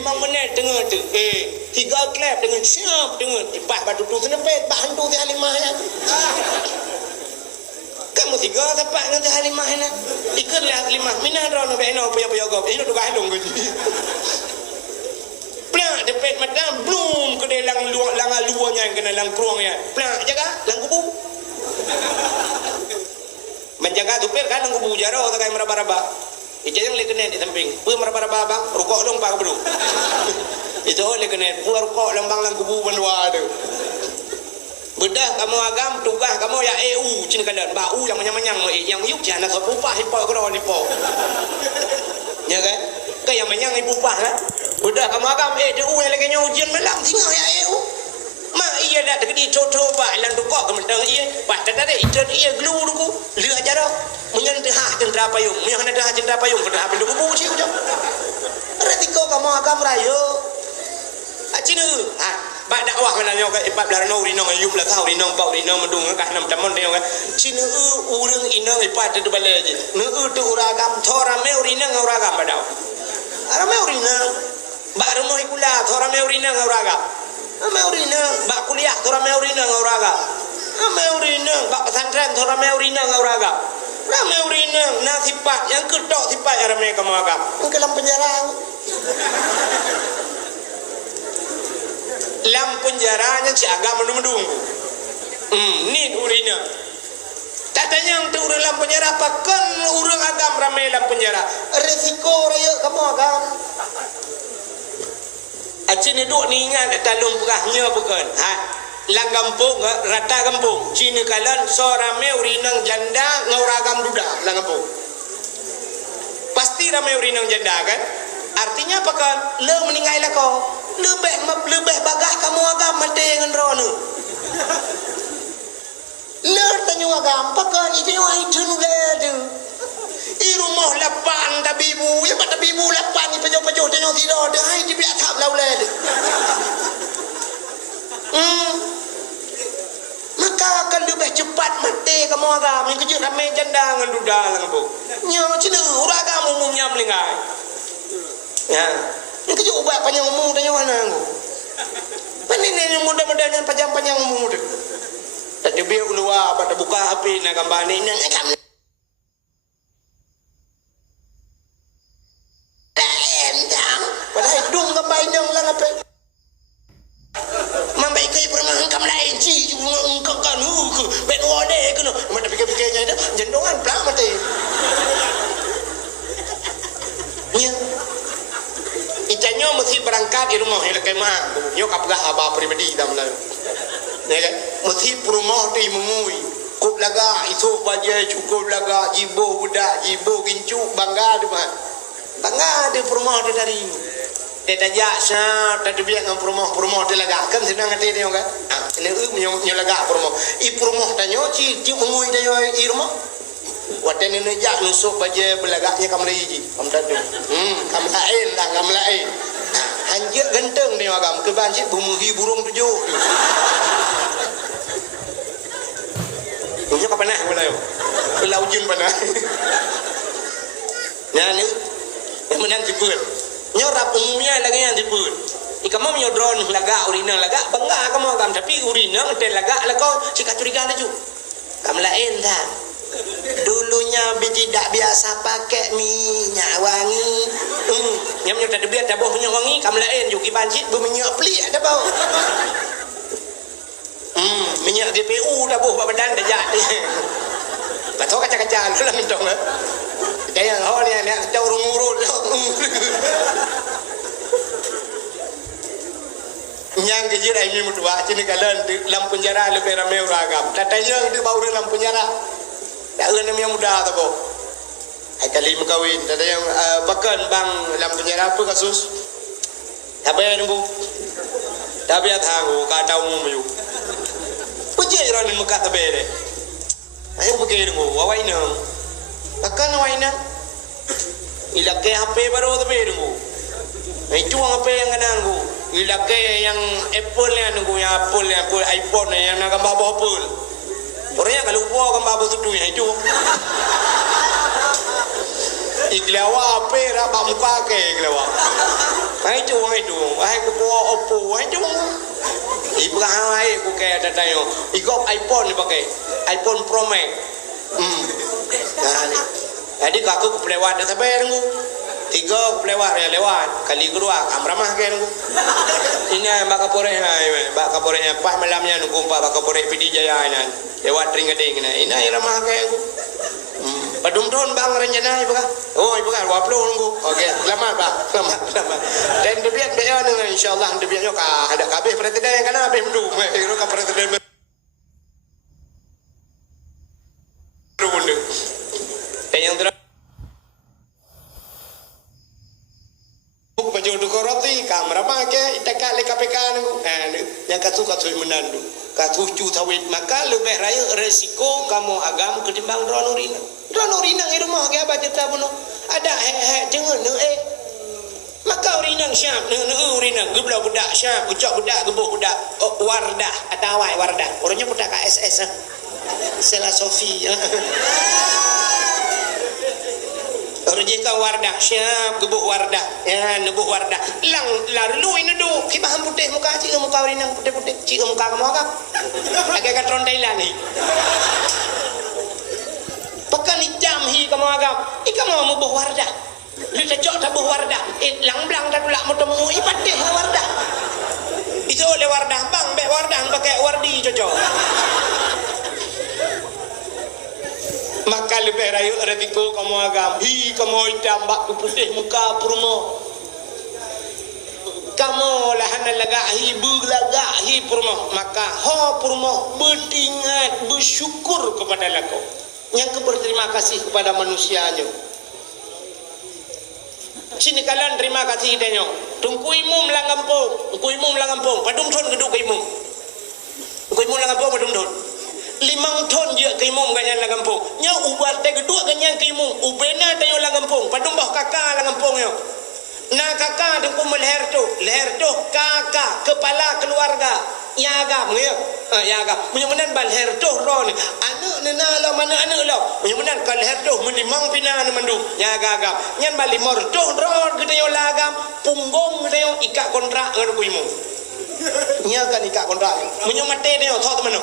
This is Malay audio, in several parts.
menit dengar tu. 3 klep dengan siap dengar. Pas batu tu senepet, pak hantu ti Halimah ya. Kamu 3 tepat dengan ti Halimah ya. Ikutlah Halimah. Minah rono beno puya-puya gop. Ini tu galung ke. Plak depet madam belum ke dalam luarnya kena lang kruangnya. Plak jaga lang kubu. Menjaga tupir kan lang kubu jaro tak kayak meraba-raba. Ijang le kena di samping. Pu meraba-raba bang, rukuk dong pak bro. Itu le kena pu rukuk lambang lang kubu bandua tu. Bedah kamu agam tugas kamu ya EU cin kadan bau yang menyang-menyang yang yuk jana so pupah hipo kro ni po. Ya kan? Ke yang menyang ibu pah lah. Udah kamu agam EU yang lagi ujian melang tinggal ya EU. Ma iya dah tegedi coto ba lang dukok kementang iya. Bah tadi itu iya glu duku. Lu aja dah. Munyan dah cendera payung. Munyan dah cendera payung kedah pindu kubu sih ujo. Retiko kamu agam rayo. Acinu. Ba dakwah mana nyo ka ipap larno rinong ayub la kau rinong pau rinong medung ka 6 tamon nyo ka. Cinu urang inang ipat tu balaje. Nu tu uragam thora me urinang uragam badau. Ara me urinang. Ba rumo ikula thora me urinang uragam. Me urinang ba kuliah thora me urinang uragam. Me urinang ba pesantren thora me urinang uragam. Rame urinang na sipat yang ketok sipat ara me kamu agam. Kelam penjara. Lam penjaranya si agama mendung. Ni urina. Katanya yang tu urang lam penjara pakan urang agam ramai lam penjara. Resiko raya kamu agam. Acini duk ni ingat talung pegahnya bukan. Lang kampung rata kampung. Cina kalan so ramai urinang janda ngauragam duda lang kampung. Pasti ramai urinang janda kan? Artinya apa kan? Le meninggal lah kau. Lebih bagah kamu agam mati dengan rono. Ler tanya agam pakan itu yang itu nuladu. I rumah lapan tabibu, ya pada tabibu lapan ni pejo-pejo tanya tidak ada. Hai dia biar tak laulad. Maka akan lebih cepat mati kamu agam. Yang kejut ramai janda dengan duda lang bu. Nyo cina urang agam umumnya melingai. Ya. Ini kejut ubat panjang umum tanya mana aku. Ini mudah-mudahan yang panjang-panjang umum tu. Tadi biar keluar pada buka HP nak gambar ni. Padahal hidung gambar ini lang apa. Mambai kai permah kam lain ci engkau kan ben wade kena. Mata pikir-pikirnya itu jendongan plak mati. Ya. Icanyo mesti berangkat di rumah yang lekai mah. Nyo kapgah abah pribadi dalam lalu. Ya kan? Mesti rumah tu mengui. Kup laga isu baje cukup laga jibo budak jibo gincu bangga tu mah. Bangga tu rumah tu dari. Dia tajak sah tadi biar ngam rumah tu laga kan senang hati dia kan. Ini nyo laga rumah. I rumah tanyo ci mengui tanyo i rumah. Watan ini jak nusuk baje belagaknya kamera hiji. Kam tadu. Kam lain dah kam lain. Hanjir genteng ni agam ke banjir bumuhi burung tujuh. Punya kapan nak mana yo? Belau jin mana? Nah ni menan jeput. Nyorap umumnya lagi yang jeput. Ikamu punya drone laga urina laga bangga kamu agam tapi urina hotel laga lah kau cika curiga tu. Kam lain dah. Dulunya tidak biasa pakai minyak wangi. Nyamnya tak biar dah bau minyak wangi, kamu lain juga banjit berminyak pelik ada bau. Minyak DPU dah bau badan dah jadi. Betul kaca-kaca lu lah minta lah. Kayak hal yang nak tahu urut. Yang kejut ini mutua, cini kalian dalam penjara lebih ramai uragam. Tatanya itu bau dalam penjara. Tak ada yang muda tu kok. Kali mengkawin, tak ada yang bahkan bang dalam penjara tu kasus. Apa yang nunggu? Tapi ada aku kata umum you. Puji orang ni muka tabe deh. Ayo pergi nunggu, wawaina. Bahkan wawaina. Ilakai HP baru tabe nunggu. Itu apa yang kena nunggu? Ilakai yang Apple yang nunggu, yang Apple iPhone yang nak gambar Apple. Orangnya kalau buat kan babu tu yang itu. Iklewa apa? Rabak muka ke iklewa. Hai tu, hai ku bawa Oppo, hai tu. Ibu hai ku kaya datang yo. Igop iPhone ni pakai, iPhone Pro Max. Nah ni. Jadi aku pelewat dah sampai nunggu. 3 pelewat ya lewat. Kali kedua kamera mah kan nunggu. Ini bak kapore bak kaporenya pas malamnya nunggu bak kapore PD Jaya nan. Lewat ring-ring ni. Ini ramah kan nunggu. Padum don bang rencana ibu kan. Oh ibu kan 20 nunggu. Okey, selamat bang. Selamat. Dan debiat dia dengan insyaallah debiatnya ada kabeh presiden kan habis mendung. Iro ka presiden yang terang baju dukoroti kamera pakai itakak le KPK nunggu yang katu menandu katu tawid maka lebih raya resiko kamu agam ketimbang dronurina di rumah ke apa cerita bunuh ada jangan maka urinang syap urinang gebla budak syap ucap budak gebuh budak wardah atau wardah orangnya budak KSS Sela Sofi Rejeka wardah syap gebuh wardah ya nebuh wardah lang lalu ini do kibah putih muka cik muka urinang putih cik muka kamu agak agak katron Thailand ni pekan jam hi kamu agak kamu mau buh wardah lu cocok tak buh wardah lang blang tak pula mau temu ipatih wardah itu oleh wardah bang be wardah pakai wardi cocok maka lebih rayu resiko kamu agam kamu tambah putih muka purmo kamu lahan lagahi berlagahi purmo maka purmo bertingat bersyukur kepada laku yang berterima kasih kepada manusianya sini kalian terima kasih denyo tungku imum langampung padum thon geduk imum langampung padum thon 5 ton je ke imum ganyan langampung nya ubat te geduk ganyan ke imum ubena te yo langampung padum bah kakak langampung yo na kakak dengku leher tu kakak kepala keluarga ya agam ya ya agam menyemenan bal leher tu ron anak nena la mana anak la menyemenan kal leher tu menimang pina mandu ya agam nyan bal limor tu ron gede yo lagam punggung gede yo ikak kontrak ngan ku imum nya kan ikak kontrak menyemate de yo tho teman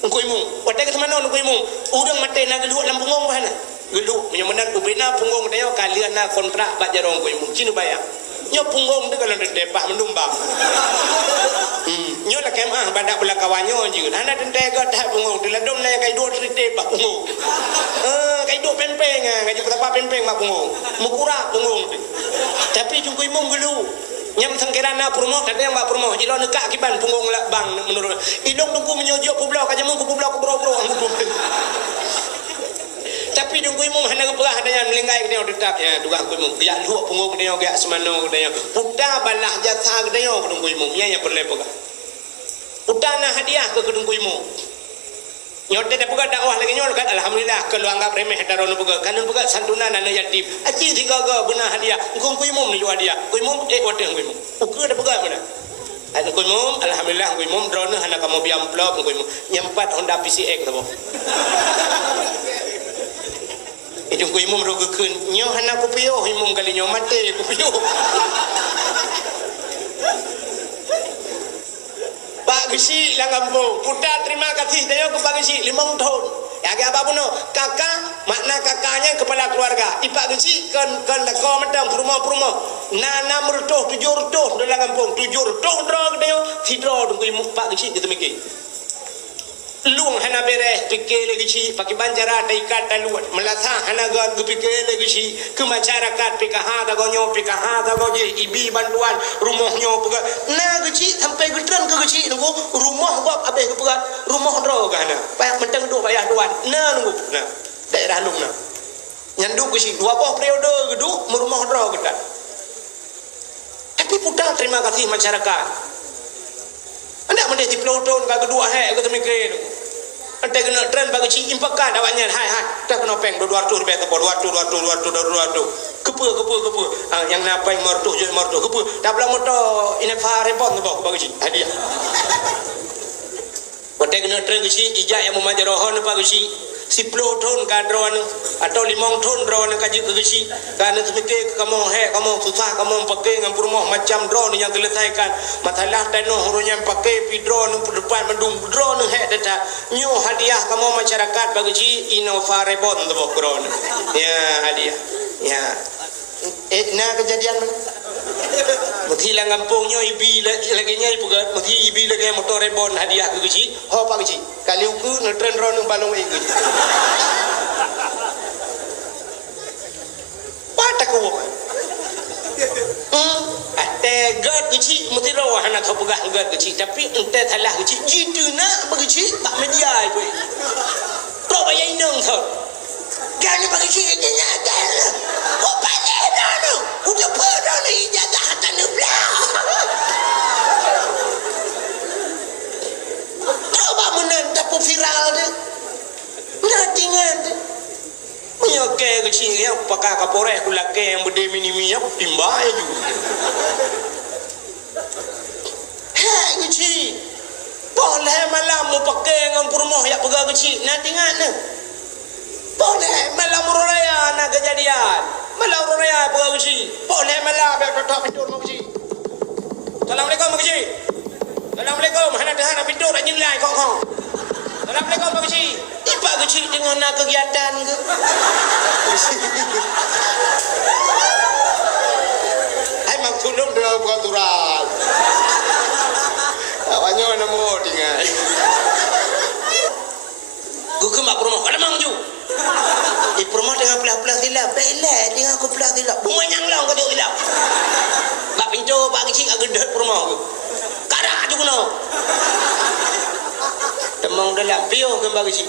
Ungku imum, wadah ke mana ungku imum? Udang mati nak geluk dalam punggung mana? Geluk, menyamanan ubina punggung dia kalian nak kontrak bak jarong ungku imum. Cina bayar. Nyo punggung tu kalau depah mendumbang. Nyo lah kemah badak belah kawanyo je. Nana tentang kat tak punggung. Diladom lah kai dua cerita bak punggung. Kai dua pempeng kai jumpa pempeng bak punggung. Mukurak punggung. Tapi ungku imum geluk. Nyam sangkirana purmo kada yang bak purmo jilo nekak kiban punggung lah bang menurut idong tungku menyojok publok kajamu ku publok ku bro tapi dungku imum hana keperah ada yang melinggai kena tetap ya tukang ku imum ya luak punggung kena gak semano kena puta balah jatha kena dungku imum nya yang perle pegah puta na hadiah ke dungku imum nyote dah pegah dakwah lagi nyol kan alhamdulillah kalau anggap remeh daron pegah kanun pegah santunan anak yatim aci tiga guna hadiah ku imum ni hadiah ku imum wate ku imum ukur dah pegah mana ada ku imum alhamdulillah ku imum drone hana kamu biamplop ku imum nyempat Honda PCX tu itu ku imum rogekeun nyo hana ku piyo imum kali nyo mate ku piyo Pak Gesi langampung putar terima kasih dia ke Pak Gesi 5 tahun ya ke apa puno kakak makna kakaknya kepala keluarga Pak Gesi kan lako matang purmo nana mertuh 7 rutuh dalam kampung 7 rutuh drog dia sidro dungku Pak Gesi gitu mikir luang hana beres pikir lagi si pakai banjara taikat taluat melatah hana god pikir lagi si ke masyarakat PKH dagonyo PKH dagoje ibi bantuan rumahnya pega na geci sampai gedran ke geci nunggu rumah bab abeh ke pega rumah dro gana payah menteng do payah duan na nunggu na daerah nung na nyanduk geci 2 periode geduk merumah dro gedak tapi putar terima kasih masyarakat anda mendeh di pelotong ka kedua ke temikir anda kena tren bagi ci impakat awaknya hai tak kena peng 200 bet 200 kepe yang napai mertu je mertu kepe dah belah motor ini fa repot tu bagi ci hadiah anda kena tren ci ijak yang memajarohon bagi ci 10 tahun ka drone atau 5 tahun drone ka ji kesi kan semike kamu kamu susah kamu pakai ngam rumah macam drone yang diletakkan matalah tano hurunya pakai pi drone depan mendung drone data nyu hadiah kamu masyarakat bagi ji Innovarebon tu drone ya hadiah ya nah kejadian mana mesti lang kampungnya ibi lagi nya ibu mesti ibi lagi motor rebon hadiah ke kecil ho pak kecil kali uku ngetren ron balong iku pada ko ate gad kecil mesti rawah anak ho pegah gad kecil tapi ente thalah kecil jitu nak kecil tak media ibu pro bayai nang tho kan bagi kecil nya kan ho pada dah udah pada ni jaga hatan belah coba menentang viral dia nantingan dia menyoke kecil yang pakai kapore kulake yang berde minimi yang timbang juga hei kecil boleh malam mau pakai dengan permoh yang pegang kecil nantingan dia boleh malam raya nak kejadian malam raya pegang kecil boleh malam berpetak pintu mau kecil Assalamualaikum mau kecil Assalamualaikum hana pintu nak nyelai kong Assalamualaikum Pak Kecil Pak Kecil dengan nak kegiatan ke hai mak tolong dia bukan turan awaknya mana mau tinggal gua mak promo kada mang ju di promo dengan pelah-pelah silap bela dengan aku pelah silap bumanyang lang kau silap bak pintu Pak Kecil agak gedet promo kada juga no temong dalam pio ke bagasi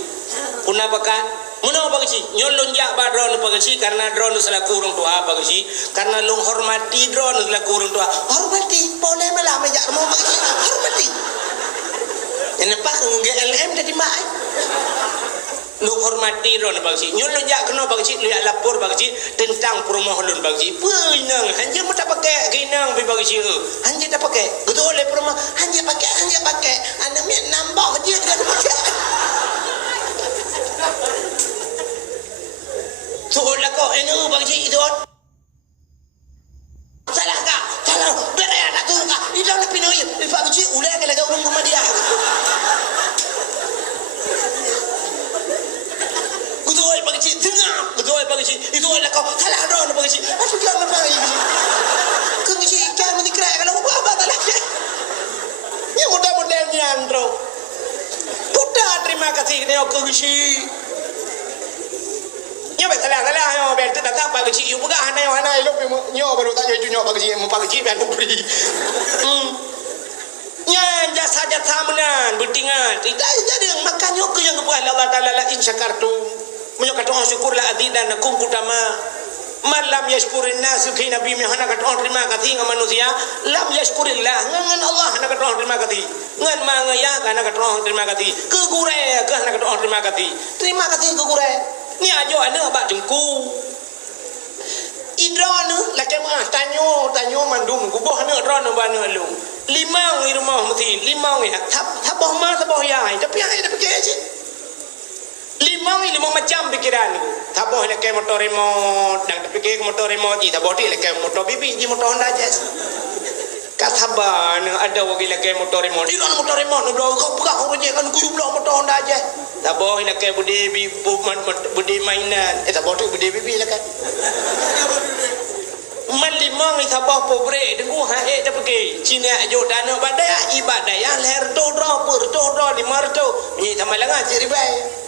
kuna bakat muno bagasi nyolon jak ba drone bagasi karena drone selaku orang tua bagasi karena long hormati drone selaku orang tua hormati boleh malah majak mau bagasi hormati yang nampak GLM tadi mak long hormati drone bagasi nyolon jak kena bagasi lihat lapor bagasi tentang permohonan bagasi penang hanya mau tak pakai kinang bi bagasi hanya tak pakai betul oleh permohon hanya pakai anak mian nambah dia kan soalnya kau ini bagasi itu salah kah salah beraya tak tu kah itu lebih noy bagasi ulah ke lagi orang rumah dia betul bagasi tengah betul bagasi itu oleh kau salah drone bagasi aku jangan pergi kau ngisi ikan mesti kerak kalau apa tak lagi ya mudah-mudahan andro Buddha terima kasih dia kau ngisi ya betul lah yo betul datang Pak Kecil bukan hana lo nyo baru tak nyo Pak Kecil mau Pak Kecil ben beri nya jasa menan betingan tidak jadi makan yo yang kepada Allah taala la in syakartum menyo kata syukurlah azidan kum kutama malam yashkurin nas ki nabi mehana kata terima kasih dengan manusia lam yashkurillah ngan Allah nak kata terima kasih ngan mangaya kana kata terima kasih ke gure ke nak kata terima kasih ke gure ni ajo ana bak jengku idron la kemah tanyo mandum kuboh ni idron bana lu limang di rumah mesti limang ya tabah ma tabah ya tapi ai dah pakai je limang macam pikiran tabah le ke motor remote dan fikir motor remote ji tabah ti le ke motor bibi ji motor Honda Jazz kataban ada wagi le ke motor remote idron motor remote bro kau pegang aku je kan ku pula motor Honda Jazz tabah le ke bude mainan tabah tu bude bibi le kan malimang tabah pobre dengu ha dah pergi Cina ajo dana badai ibadah ya leher dodro pur di marto ni tamalangan ciribai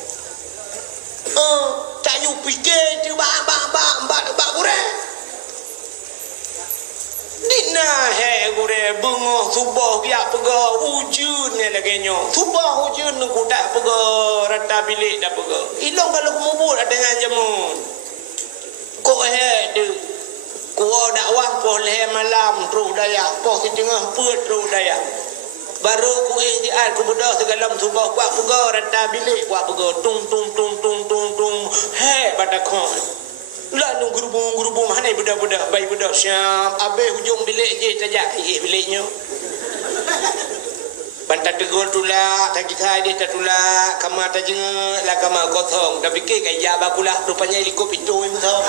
tak yu fikir tu ba gure dina he gure bungo subuh dia pega ujun ni lagi nyo subuh ujun ku tak pega rata bilik dah pega ilong kalau kumubur dengan jamun ko he de kuah dakwah boleh malam terus daya poh di tengah put terus daya baru ku ikhtiar ku bedah segala subah kuat pega rata bilik kuat pega tung he pada kon lalu gerubung mana budak-budak bayi budak siap habis hujung bilik je tajak biliknya Bantat tegol tulak, tagi kai dia tatulak, kamar tajeng lah kamar kosong. Dah fikir kai ya bakulah rupanya ikut pintu ni tahu.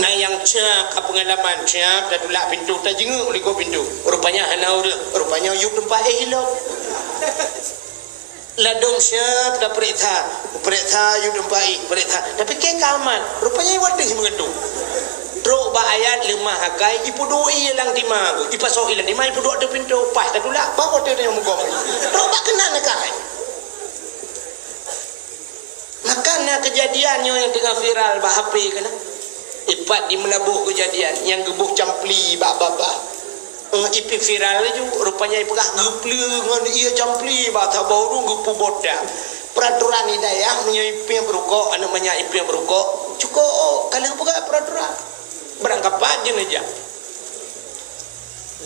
Nah yang cak pengalaman cak tatulak pintu tajeng ikut pintu. Rupanya hanau dia, rupanya yuk tempat hilang. Ladong siap dah periksa yuk tempat periksa. Tapi ke kamar, rupanya wadah mengedu. Rok ba ayat lemah hakai ipu doi lang timago ipaso ilang timai ipu doi de pintu pas ta dula ba hotel yang mugom rok ba kena nakai makanya kejadiannya yang tengah viral ba HP kana ipat di Melabuh kejadian yang gebuh campli ba baba ipi viral ju rupanya ipegah geple ngan ia campli ba ta baru gepu boda peraturan hidayah menyipi berukok anu menyipi berukok cukup kalian pegah peraturan berangkat pagi aja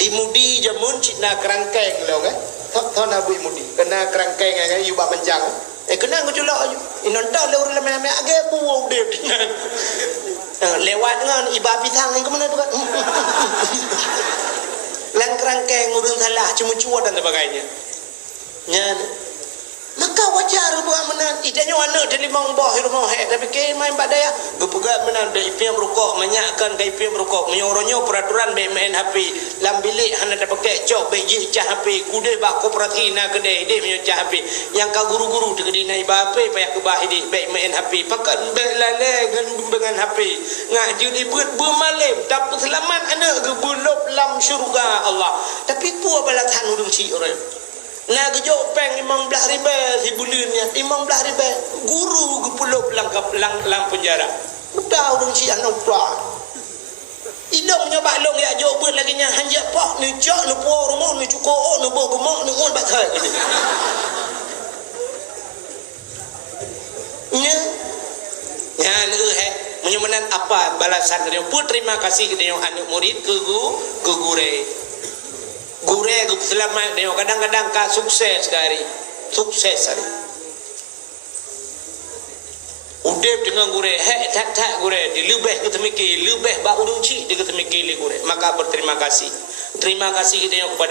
di mudi jamun cina kerangkeng lo kan tahu nabi mudi kena kerangkeng kan you ba panjang kena ngujulak aja inonta le urang me age buang dia lewat dengan iba pisang ke mana tu kan lang kerangkeng urang salah cuma dan sebagainya nyan maka wajar buat menan idanya wana dari limang bah rumah tapi ke main badaya bepegat menan dari ipiam rokok menyakkan ke ipiam rokok menyoronyo peraturan main HP lam bilik hana dapat pakai cok beji cah HP kude ba kooperatif na kedai dia menyo cah HP yang ka guru-guru de kedai nai ba HP payah ke bah ini baik main HP pakat belale dengan HP ngaji di bermalam tapi selamat anak ke belum lam syurga Allah tapi pu balatan urang si orang nah gejok peng 15 ribu si bulannya 15 ribu guru ke pulau lang penjara udah orang si anak tua idong nyoba long ya jauh buat lagi nya hanjak pak ni cak ni puau rumah ni cukup ni boh gemak ni on batai nya menyemenan apa balasan dia pun terima kasih ke dia anak murid ke gure selamat dia kadang-kadang ka sukses hari udep dengan gure tak gure di lebih ketemiki lebih ba urung ci di ketemiki le gure maka berterima kasih kita kepada